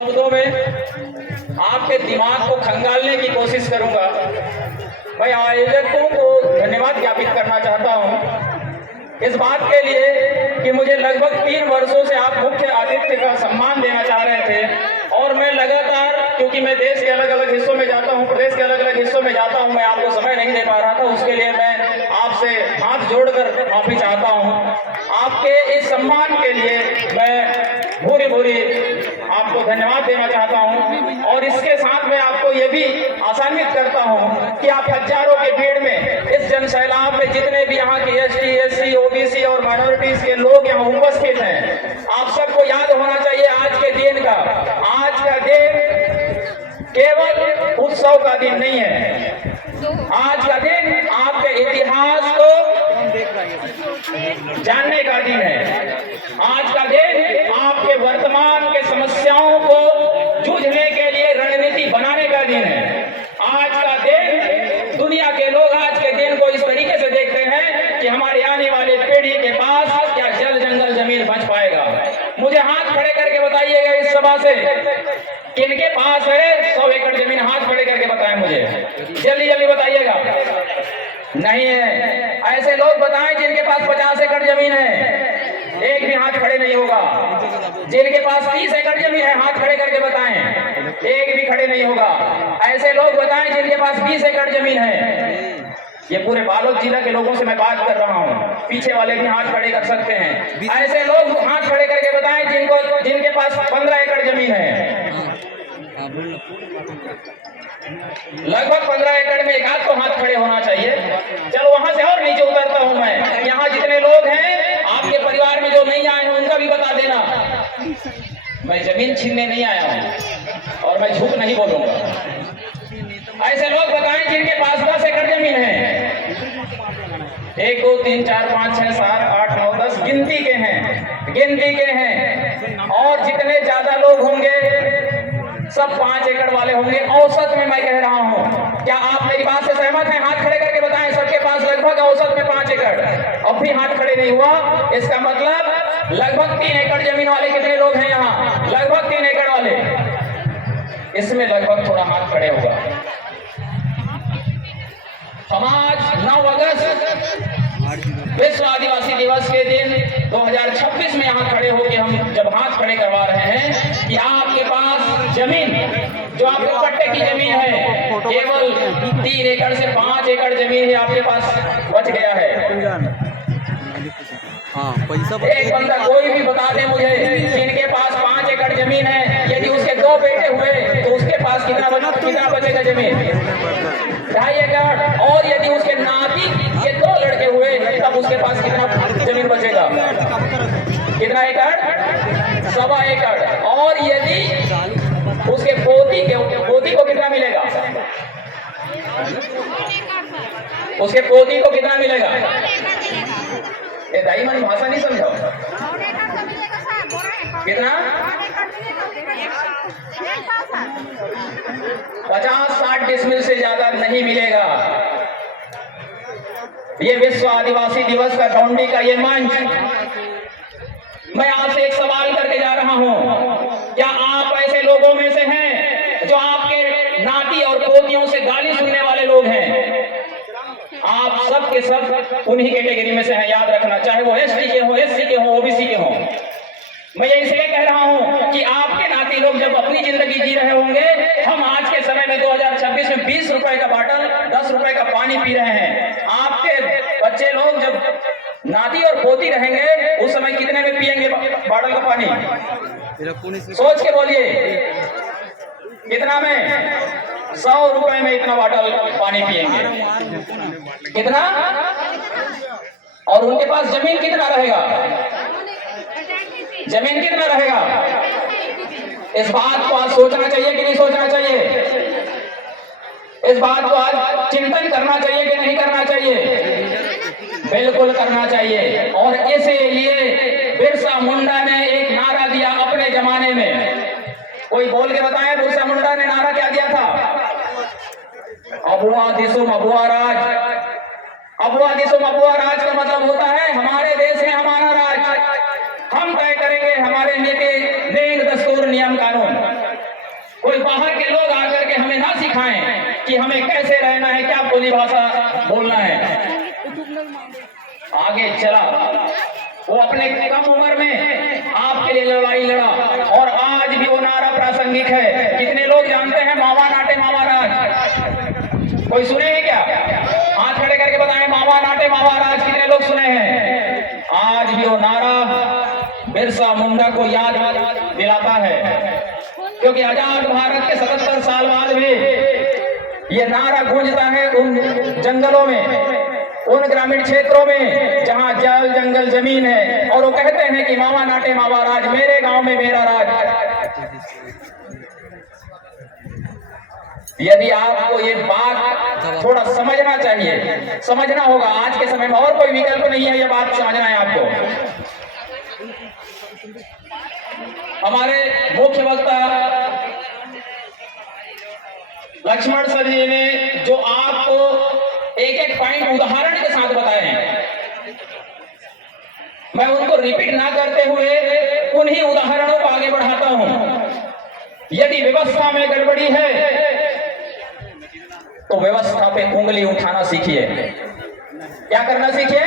शब्दों में आपके दिमाग को खंगालने की कोशिश करूंगा। मैं आयोजकों को धन्यवाद ज्ञापित करना चाहता हूं इस बात के लिए कि मुझे लगभग 3 वर्षों से आप मुख्य आतिथ्य का सम्मान देना चाह रहे थे और मैं लगातार, क्योंकि मैं देश के अलग अलग हिस्सों में जाता हूं, प्रदेश के अलग अलग हिस्सों में जाता हूं, मैं आपको समय नहीं दे पा रहा था। उसके लिए मैं आपसे हाथ जोड़कर माफी चाहता हूं। आपके इस सम्मान के लिए मैं भूरी भूरी आपको धन्यवाद देना चाहता हूं और इसके साथ मैं आपको ये भी आसान्वित करता हूं कि आप हजारों की भीड़ में इस जनसैलाब में जितने भी यहाँ के एसटी, एससी, ओबीसी और माइनॉरिटीज के लोग यहाँ उपस्थित हैं, आप सबको याद होना चाहिए आज के दिन का। आज का दिन केवल उत्सव का दिन नहीं है। आज का दिन आपके इतिहास को जानने का दिन है। आज का दिन आपके वर्तमान के समस्याओं को जूझने के लिए रणनीति बनाने का दिन है। आज का दिन दुनिया के लोग आज के दिन को इस तरीके से देखते हैं कि हमारे आने वाले पीढ़ी के पास क्या जल जंगल जमीन बच पाएगा। मुझे हाथ खड़े करके बताइएगा इस सभा से किनके पास है 100 एकड़ जमीन, हाथ खड़े करके बताएं मुझे, जल्दी जल्दी बताइएगा। नहीं है, ऐसे लोग बताएं जिनके पास 50 एकड़ जमीन है, एक भी हाथ खड़े नहीं होगा। जिनके पास 30 एकड़ जमीन है हाथ खड़े करके बताएं, एक भी खड़े नहीं होगा। ऐसे लोग बताएं जिनके पास 20 एकड़ जमीन है। ये पूरे बालोद जिला के लोगों से मैं बात कर रहा हूँ, पीछे वाले भी हाथ खड़े कर सकते हैं। ऐसे लोग हाथ खड़े करके बताएं जिनके पास 15 एकड़ जमीन है। लगभग 15 एकड़ में एक आध तो हाथ खड़े होना चाहिए। चलो वहां से और नीचे उतरता हूं मैं। यहाँ जितने लोग हैं आपके परिवार में जो नहीं आए हैं उनका भी बता देना, मैं जमीन छीनने नहीं आया हूं और मैं झूठ नहीं बोलूंगा। ऐसे लोग बताएं जिनके पास 10 एकड़ जमीन है। 1 2 3 4 5 6 7 8 9 10 गिनती के हैं और जितने ज्यादा लोग होंगे सब 5 एकड़ वाले होंगे। औसत में मैं कह रहा हूं, क्या आप मेरी बात से सहमत हैं? हाथ खड़े करके बताएं सबके पास लगभग औसत में 5 एकड़। अब भी हाथ खड़े नहीं हुआ, इसका मतलब लगभग 3 एकड़ जमीन वाले कितने लोग हैं यहाँ? लगभग 3 एकड़ वाले। इसमें लगभग थोड़ा हाथ खड़े होगा। हम आज 9 अगस्त विश्व आदिवासी दिवस के दिन 2026 में यहाँ खड़े होकर हम जब हाथ खड़े करवा रहे हैं कि आपके पास जमीन, जो आपके पट्टे की जमीन है, केवल 3 एकड़ से 5 एकड़ जमीन ही आपके पास बच गया है। एक बंदा कोई भी बता दे मुझे जिनके पास 5 एकड़ जमीन है, यदि उसके 2 बेटे हुए तो उसके पास कितना बचेगा जमीन? 2.5 एकड़। और यदि उसके नाती के 2 लड़के हुए तब उसके पास कितना जमीन बचेगा? कितना एकड़? 1.25 एकड़। और यदि उसके पोती को कितना मिलेगा? उसके पोती को कितना मिलेगा? ये दाई मानी भाषा नहीं समझाओ। कितना? 50-60 डिसमिल से ज्यादा नहीं मिलेगा। ये विश्व आदिवासी दिवस का डोंडी का ये मंच, मैं आपसे एक सवाल करके जा रहा हूं, क्या आप ऐसे लोगों में से हैं जो आपके नाती और पोतियों से गाली सुनने वाले लोग हैं? आप सब के सब उन्हीं कैटेगरी में से हैं, याद रखना, चाहे वो एसटी के हो, एससी के हो, ओबीसी के हो। मैं ये इसलिए कह रहा हूं कि आपके नाती लोग जब अपनी जिंदगी जी रहे होंगे, हम आज के समय में 2026 में 20 रुपए का बॉटल, 10 रुपए का पानी पी रहे हैं। आपके बच्चे लोग जब नाती और पोती रहेंगे उस समय कितने में पिएंगे बॉटल का पानी? सोच के बोलिए, कितना में? 100 रुपए में इतना बॉटल पानी पिएंगे। कितना? और उनके पास जमीन कितना रहेगा? जमीन कितना रहेगा? इस बात को आज सोचना चाहिए कि नहीं सोचना चाहिए? इस बात को आज चिंतन करना चाहिए कि नहीं करना चाहिए? बिल्कुल करना चाहिए। और इसीलिए बिरसा मुंडा ने एक नारा दिया अपने जमाने में। कोई बोल के बताए बिरसा मुंडा ने नारा क्या दिया था? अबुआ दिसुम अबुआ राज। अबुआ दिसुम अबुआ राज का मतलब होता है हमारे देश में हमारा राज, हम तय करेंगे हमारे नीति, नींग, दस्तूर, नियम, कानून। कोई बाहर के लोग आकर के हमें ना सिखाएं कि हमें कैसे रहना है, क्या बोली भाषा बोलना है। आगे चला वो अपने कम उम्र में आपके लिए लड़ाई लड़ा और आज भी वो नारा प्रासंगिक है। कितने लोग जानते हैं मामा नाटे मामा राज? कोई सुने हैं क्या? हाथ खड़े करके बताएं, मामा नाटे मामा राज कितने लोग सुने हैं? आज भी वो नारा बिरसा मुंडा को याद दिलाता है, क्योंकि आजाद भारत के 77 साल बाद भी ये नारा गूंजता है उन जंगलों में, उन ग्रामीण क्षेत्रों में जहां जल जंगल जमीन है, और वो कहते हैं कि मामा नाटे मामा राज, मेरे गांव में मेरा राज। यदि आपको ये बात थोड़ा समझना चाहिए, समझना होगा, आज के समय में और कोई विकल्प नहीं है, ये बात समझना है आपको। हमारे मुख्य वक्ता लक्ष्मण सर जी ने जो आपको एक एक पॉइंट उदाहरण के साथ बताए हैं, मैं उनको रिपीट ना करते हुए उन्हीं उदाहरणों को आगे बढ़ाता हूं। यदि व्यवस्था में गड़बड़ी है तो व्यवस्था पे उंगली उठाना सीखिए। क्या करना सीखिए?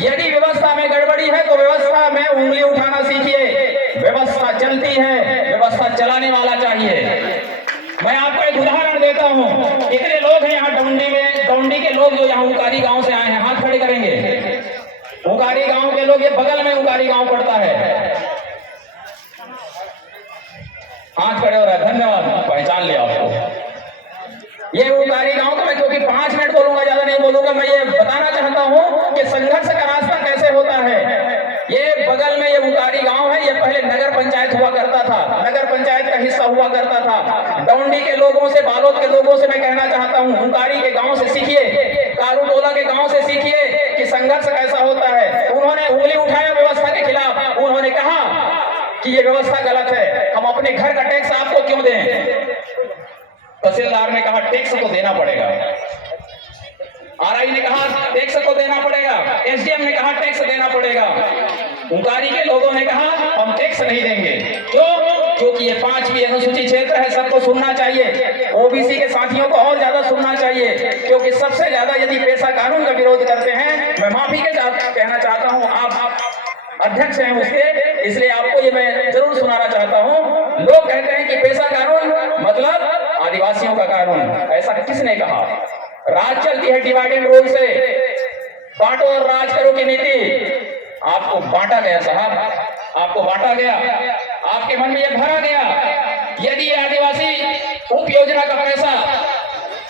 यदि व्यवस्था में गड़बड़ी है तो व्यवस्था में उंगली उठाना सीखिए। व्यवस्था चलती है, व्यवस्था चलाने वाला चाहिए। मैं आपको एक उदाहरण देता हूं। कितने लोग हैं यहाँ डोंडी में? डोंडी के लोग जो यहाँ उकारी गांव से आए हैं, हाथ खड़े करेंगे। उकारी गांव के लोग, ये बगल में उकारी गांव पड़ता है, हाथ खड़े हो रहा है, धन्यवाद, पहचान लिया आपको। ये उकारी गांव का, मैं क्योंकि 5 मिनट बोलूंगा, ज्यादा नहीं बोलूंगा, मैं ये बताना चाहता हूं कि संघर्ष का रास्ता कैसे होता है। ये बगल में ये उकारी गांव है, ये पहले नगर पंचायत हुआ करता था, नगर पंचायत का हिस्सा हुआ करता था। डोंडी के लोगों से, बालोद के लोगों से मैं कहना चाहता हूं, उकारी के गांव से सीखिए, कारूटोला के गांव से सीखिए कि संघर्ष कैसा होता है। उन्होंने उंगली उठाया व्यवस्था के खिलाफ, उन्होंने कहा कि ये व्यवस्था गलत है, हम अपने घर का टैक्स आपको क्यों दें? तहसीलदार ने कहा टैक्स तो देना पड़ेगा, आरआई ने कहा टैक्स को देना पड़ेगा, एसडीएम ने कहा टैक्स देना पड़ेगा। उकारी के लोगों ने कहा हम टैक्स नहीं देंगे। क्यों? क्योंकि ये 5वीं अनुसूचित क्षेत्र है, सबको सुनना चाहिए। ओबीसी के साथियों को और ज्यादा सुनना चाहिए, क्योंकि सबसे ज्यादा यदि पेशा कानून का विरोध करते हैं, मैं माफी के साथ कहना चाहता हूं, आप अध्यक्ष हैं उसके, इसलिए आपको ये मैं जरूर सुनाना चाहता हूं। लोग कहते हैं कि पेशा कानून मतलब आदिवासियों का कानून। ऐसा किसने कहा? राज चलती है डिवाइड एंड रूल से, बांटो और राज करो की नीति। आपको बांटा गया साहब, आपको बांटा गया, आपके मन में यह भरा गया। यदि आदिवासी उप योजना का पैसा,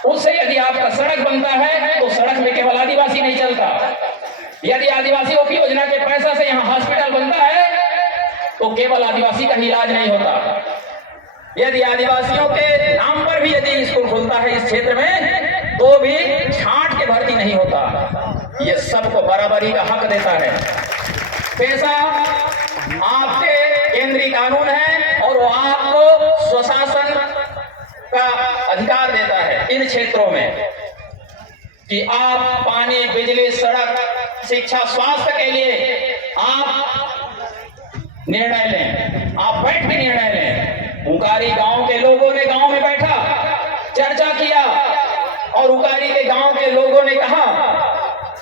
उससे यदि आपका सड़क बनता है तो सड़क में केवल आदिवासी नहीं चलता। यदि आदिवासी उप योजना के पैसा से यहाँ हॉस्पिटल बनता है तो केवल आदिवासी का ही इलाज नहीं होता। यदि आदिवासियों के नाम पर भी यदि स्कूल खुलता है इस क्षेत्र में, तो भी छांट के भर्ती नहीं होता। ये सबको बराबरी का हक देता है। पैसा आपके केंद्रीय कानून है और वो आपको स्वशासन का अधिकार देता है इन क्षेत्रों में, कि आप पानी, बिजली, सड़क, शिक्षा, स्वास्थ्य के लिए आप निर्णय लें, आप बैठ के निर्णय लें। उकारी गांव के लोगों ने गांव में बैठा, चर्चा किया, और उकारी के गांव के लोगों ने कहा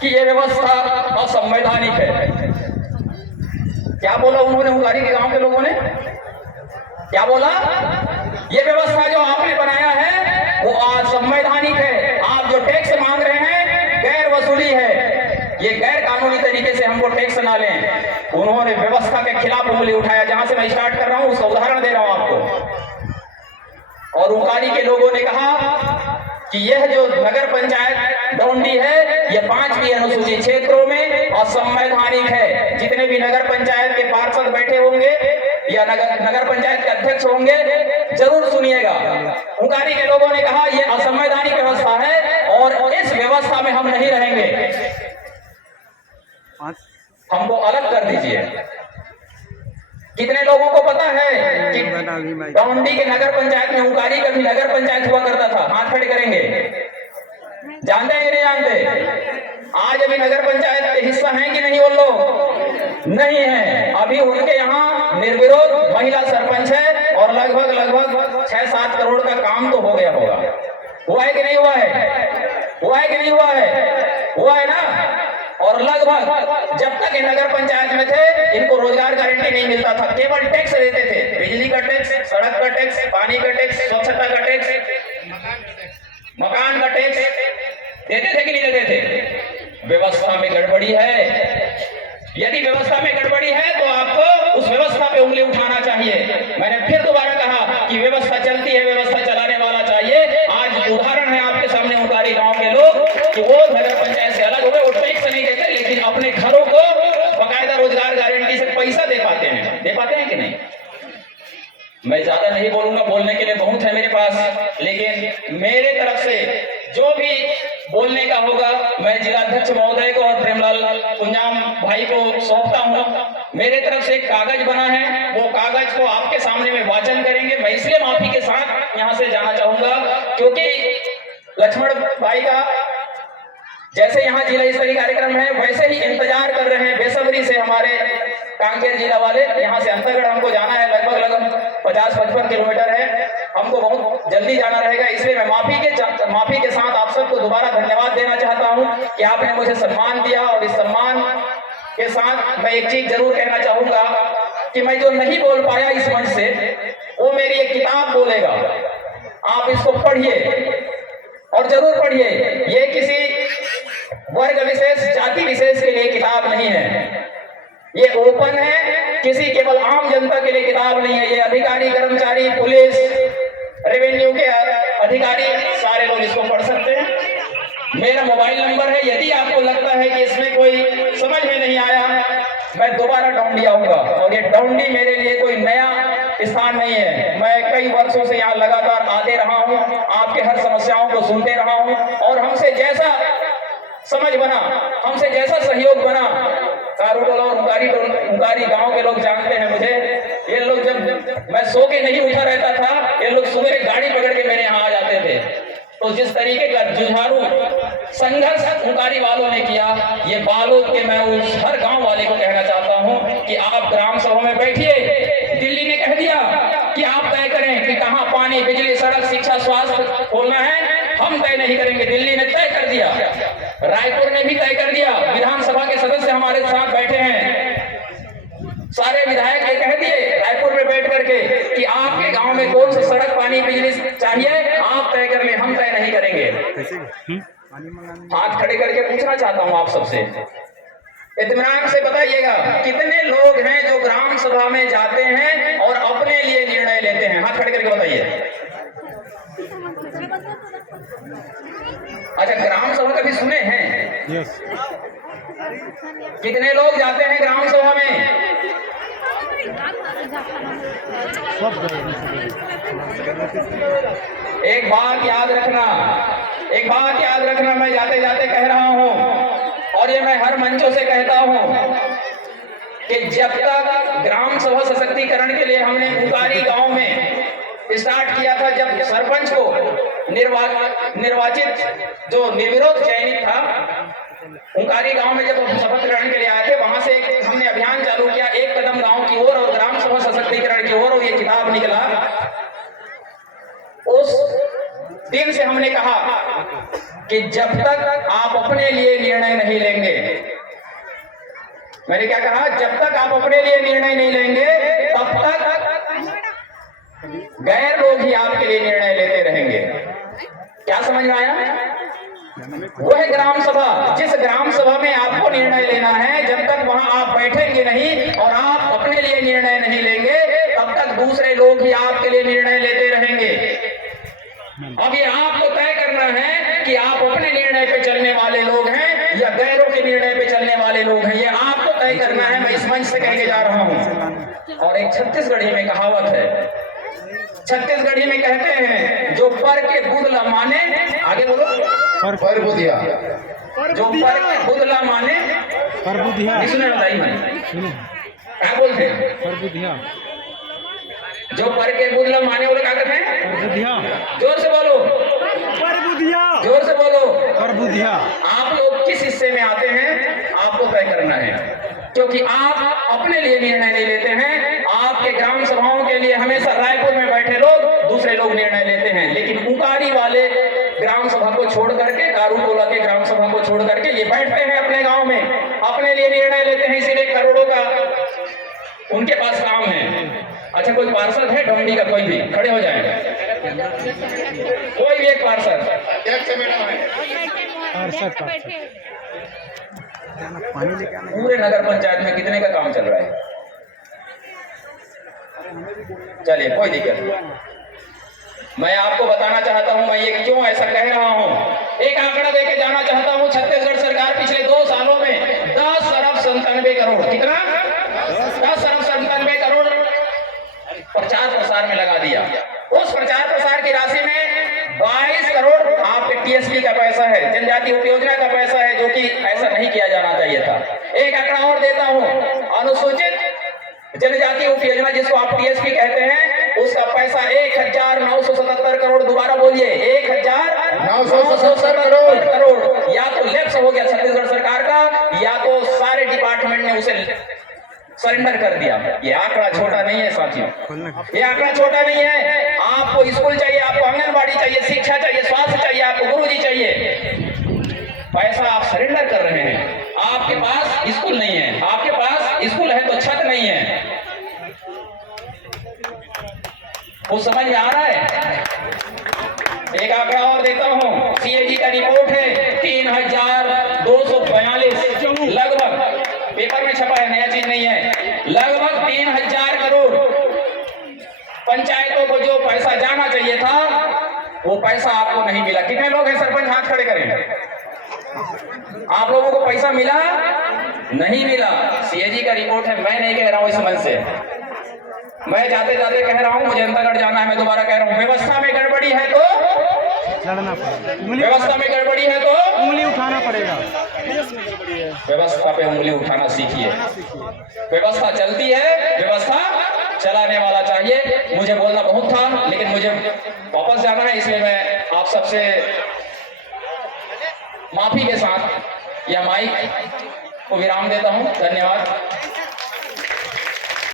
कि यह व्यवस्था असंवैधानिक है। क्या बोला उन्होंने? उकारी के गांव के लोगों ने क्या बोला? ये व्यवस्था जो आपने बनाया है वो असंवैधानिक है। आप जो टैक्स मांग रहे हैं गैर वसूली है, ये गैर कानूनी तरीके से हमको टैक्स ना लें। उन्होंने व्यवस्था के खिलाफ उंगली उठाया। जहां से मैं स्टार्ट कर रहा हूं उसका उदाहरण दे रहा हूं आपको। और उकारी के लोगों ने कहा कि यह जो नगर पंचायत डोंडी है, यह 5वीं अनुसूचित क्षेत्रों में असंवैधानिक है। जितने भी नगर पंचायत के पार्षद बैठे होंगे या नगर पंचायत के अध्यक्ष होंगे, जरूर सुनिएगा। उकारी के लोगों ने कहा यह असंवैधानिक व्यवस्था है और इस व्यवस्था में हम नहीं रहेंगे, हमको अलग कर दीजिए। कितने लोगों को पता है कि डोंडी के नगर पंचायत में उकारी का भी नगर पंचायत हुआ करता था? हाथ खड़े करेंगे। जानते हैं कि नहीं जानते? आज अभी नगर पंचायत के हिस्सा हैं कि नहीं वो लोग? नहीं है। अभी उनके यहाँ निर्विरोध महिला सरपंच है और लगभग 6-7 करोड़ का काम तो हो गया होगा। हुआ है कि नहीं हुआ है? हुआ है कि नहीं हुआ है? हुआ है ना। और लगभग जब तक ये नगर पंचायत में थे इनको रोजगार गारंटी नहीं मिलता था, केवल टैक्स देते थे, बिजली का टैक्स, सड़क का टैक्स, पानी का टैक्स, स्वच्छता का टैक्स, मकान का टैक्स देते थे कि नहीं देते थे? व्यवस्था में गड़बड़ी है। यदि व्यवस्था में गड़बड़ी है तो आपको उस व्यवस्था पे उंगली उठाना चाहिए। मैंने फिर दोबारा कहा कि व्यवस्था चलती है, व्यवस्था चलाने वाला चाहिए। आज उदाहरण है आपके सामने उनकारी गांव के लोग कि वो नगर पंचायत से अलग हो गए, वो टैक्स नहीं देते लेकिन अपने घरों को बाकायदा रोजगार गारंटी से पैसा दे पाते हैं कि नहीं? मैं ज्यादा नहीं बोलूंगा, बोलने के लिए बहुत है मेरे पास, लेकिन मेरे तरफ से जो भी बोलने का होगा मैं जिलाध्यक्ष महोदय को और प्रेमलाल कुंजाम भाई को सौंपता हूं। मेरे तरफ से एक कागज बना है, वो कागज को आपके सामने में वाचन करेंगे। मैं इसलिए माफी के साथ यहां से जाना चाहूंगा क्योंकि लक्ष्मण भाई का जैसे यहाँ जिला स्तरीय कार्यक्रम है वैसे ही इंतजार कर रहे हैं बेसब्री से हमारे कांकेर जिला वाले। यहाँ से अंतरगढ़ हमको जाना है, लगभग 50-55 किलोमीटर है, हमको बहुत जल्दी जाना रहेगा। इसलिए मैं माफी के साथ आप सबको दोबारा धन्यवाद देना चाहता हूँ कि आपने मुझे सम्मान दिया। और इस सम्मान के साथ मैं एक चीज जरूर कहना चाहूंगा कि मैं जो नहीं बोल पाया इस मंच से वो मेरी एक किताब बोलेगा, आप इसको पढ़िए और जरूर पढ़िए। ये किसी वर्ग विशेष, जाति विशेष के लिए किताब नहीं है, ये ओपन है, किसी केवल आम जनता के लिए किताब नहीं है। ये अधिकारी, कर्मचारी, पुलिस, रेवेन्यू के अधिकारी सारे लोग इसको पढ़ सकते हैं। मेरा मोबाइल नंबर है, यदि आपको लगता है कि इसमें कोई समझ में नहीं आया मैं दोबारा डौंडी आऊंगा। और ये डौंडी मेरे लिए कोई नया स्थान नहीं है, मैं कई वर्षों से यहाँ लगातार आते रहा हूँ, आपके हर समस्याओं को सुनते रहा हूँ और हमसे जैसा समझ बना, हमसे जैसा सहयोग बना, कारूटोला और उंकारी गांव के लोग जानते हैं मुझे। ये लोग जब मैं सो के नहीं उठा रहता था, ये लोग सुबह गाड़ी पकड़ के मेरे यहाँ आ जाते थे। तो जिस तरीके का जुझारू संघर्ष उंकारी वालों ने किया, ये बालोद के मैं उस हर गांव वाले को कहना चाहता हूं कि आप ग्राम सभा में बैठिए। दिल्ली ने कह दिया कि आप तय करें कि कहां पानी, बिजली, सड़क, शिक्षा, स्वास्थ्य खोलना है, हम तय नहीं करेंगे। दिल्ली ने तय कर दिया, रायपुर ने भी तय कर दिया, विधानसभा के सदस्य हमारे साथ बैठे हैं, सारे विधायक ने कह दिए रायपुर में बैठ करके कि आपके गांव में कौन सी सड़क, पानी, बिजली चाहिए, आप तय कर ले, हम तय नहीं करेंगे। हाथ खड़े करके पूछना चाहता हूं आप सबसे, इत्मीनान से बताइएगा कितने लोग हैं जो ग्राम सभा में जाते हैं और अपने लिए निर्णय लेते हैं? हाथ खड़े करके बताइए। अच्छा, ग्राम सभा कभी सुने हैं? यस। कितने लोग जाते हैं ग्राम सभा में? एक बात याद रखना, मैं जाते जाते कह रहा हूं और ये मैं हर मंचों से कहता हूं कि जब तक ग्राम सभा सशक्तिकरण के लिए हमने उंकारी गांव में स्टार्ट किया था, जब सरपंच को निर्वाचित जो निर्विरोध चयनित था, उंकारी गांव में जब हम शपथ ग्रहण के लिए आए थे, वहां से हमने अभियान चालू किया, एक कदम गांव की ओर और ग्राम सभा सशक्तिकरण की ओर, और ये किताब निकला। उस दिन से हमने कहा कि जब तक आप अपने लिए निर्णय नहीं लेंगे, मैंने क्या कहा, जब तक आप अपने लिए निर्णय नहीं लेंगे तब तक गैर लोग ही आपके लिए निर्णय लेते रहेंगे। क्या समझ में आया? वो है ग्राम सभा। जिस ग्राम सभा में आपको निर्णय लेना है, जब तक वहां आप बैठेंगे नहीं और आप अपने लिए निर्णय नहीं लेंगे, तब तक दूसरे लोग ही आपके लिए निर्णय लेते रहेंगे। अब ये आपको तय करना है कि आप अपने निर्णय पे चलने वाले लोग हैं या गैरों के निर्णय पे चलने वाले लोग हैं, ये आपको तय करना है। मैं इस मंच से कह के जा रहा हूं। और एक छत्तीसगढ़ी में कहावत है, छत्तीसगढ़ी में कहते हैं, जो पर के बुदला माने, आगे बोलो, पर बुधिया, जो पर के बुदला माने पर बुधिया, इसने बताई मैंने क्या बोलते हैं, पर बुधिया, जो पर के बुदला माने बोले क्या कहते हैं, पर बुधिया, जोर से बोलो, पर बुधिया, जोर से बोलो, पर बुधिया। आप लोग किस हिस्से में आते हैं आपको तय करना है। क्योंकि आप अपने लिए निर्णय नहीं लेते हैं। आपके ग्राम सभाओं के लिए हमेशा रायपुर में बैठे लोग दूसरे लोग निर्णय लेते हैं, लेकिन उकारी वाले ग्राम सभा को छोड़ करके, कारूटोला के ग्राम सभा को छोड़ करके ये बैठते हैं अपने गांव में, अपने लिए निर्णय लेते हैं, इसीलिए करोड़ों का उनके पास काम है। अच्छा, कोई पार्षद है डोंडी का? कोई भी खड़े हो जाएंगे, कोई भी एक पार्षद मैडम है। पूरे नगर पंचायत में कितने का काम चल रहा है? चलिए, कोई दिक्कत नहीं। मैं आपको बताना चाहता हूं मैं ये क्यों ऐसा कह रहा हूं। एक आंकड़ा देके जाना चाहता हूं। छत्तीसगढ़ सरकार पिछले 2 सालों में 10 अरब 97 करोड़, कितना? 10 अरब 97 करोड़ प्रचार प्रसार में लगा दिया। उस प्रचार प्रसार की राशि में 22 करोड़ आपके टीएसपी का पैसा है, जनजाति उपयोजना का पैसा है, जो कि ऐसा नहीं किया जाना चाहिए था। एक आंकड़ा और देता हूं, अनुसूचित जनजाति उपयोजना जिसको आप टीएसपी कहते हैं, उसका पैसा 1977 करोड़, दोबारा बोलिए 1977 करोड़, या तो लैप्स हो गया छत्तीसगढ़ सरकार का, या तो सारे डिपार्टमेंट ने उसे सरेंडर कर दिया। ये आंकड़ा छोटा नहीं है साथियों, ये आंकड़ा छोटा नहीं है। आपको स्कूल चाहिए, आपको आंगनबाड़ी चाहिए, शिक्षा चाहिए, स्वास्थ्य चाहिए, आपको गुरुजी चाहिए, पैसा आप सरेंडर कर रहे हैं। आपके पास स्कूल नहीं है, आपके पास स्कूल है तो छत नहीं है। वो समझ में आ रहा है? एक आंकड़ा और देता हूं, सीएजी का रिपोर्ट है 3242 लगभग, पेपर में छपा है, नया चीज नहीं है, लगभग 3000 करोड़ पंचायतों को जो पैसा जाना चाहिए था वो पैसा आपको नहीं मिला। कितने लोग हैं सरपंच? हाथ खड़े करें। आप लोगों को पैसा मिला? नहीं मिला। सीएजी का रिपोर्ट है, मैं नहीं कह रहा हूं इस मन से, मैं जाते जाते कह रहा हूं मुझे अंतागढ़ जाना है, मैं दोबारा कह रहा हूं, व्यवस्था में गड़बड़ी है तो लड़ना पड़ेगा, व्यवस्था में गड़बड़ी है तो उंगली उठाना पड़ेगा। व्यवस्था पे उंगली उठाना सीखिए। व्यवस्था चलती है, व्यवस्था चलाने वाला चाहिए। मुझे बोलना बहुत था, लेकिन मुझे वापस जाना है, इसलिए मैं आप सबसे माफी के साथ यह माइक को विराम देता हूं। धन्यवाद।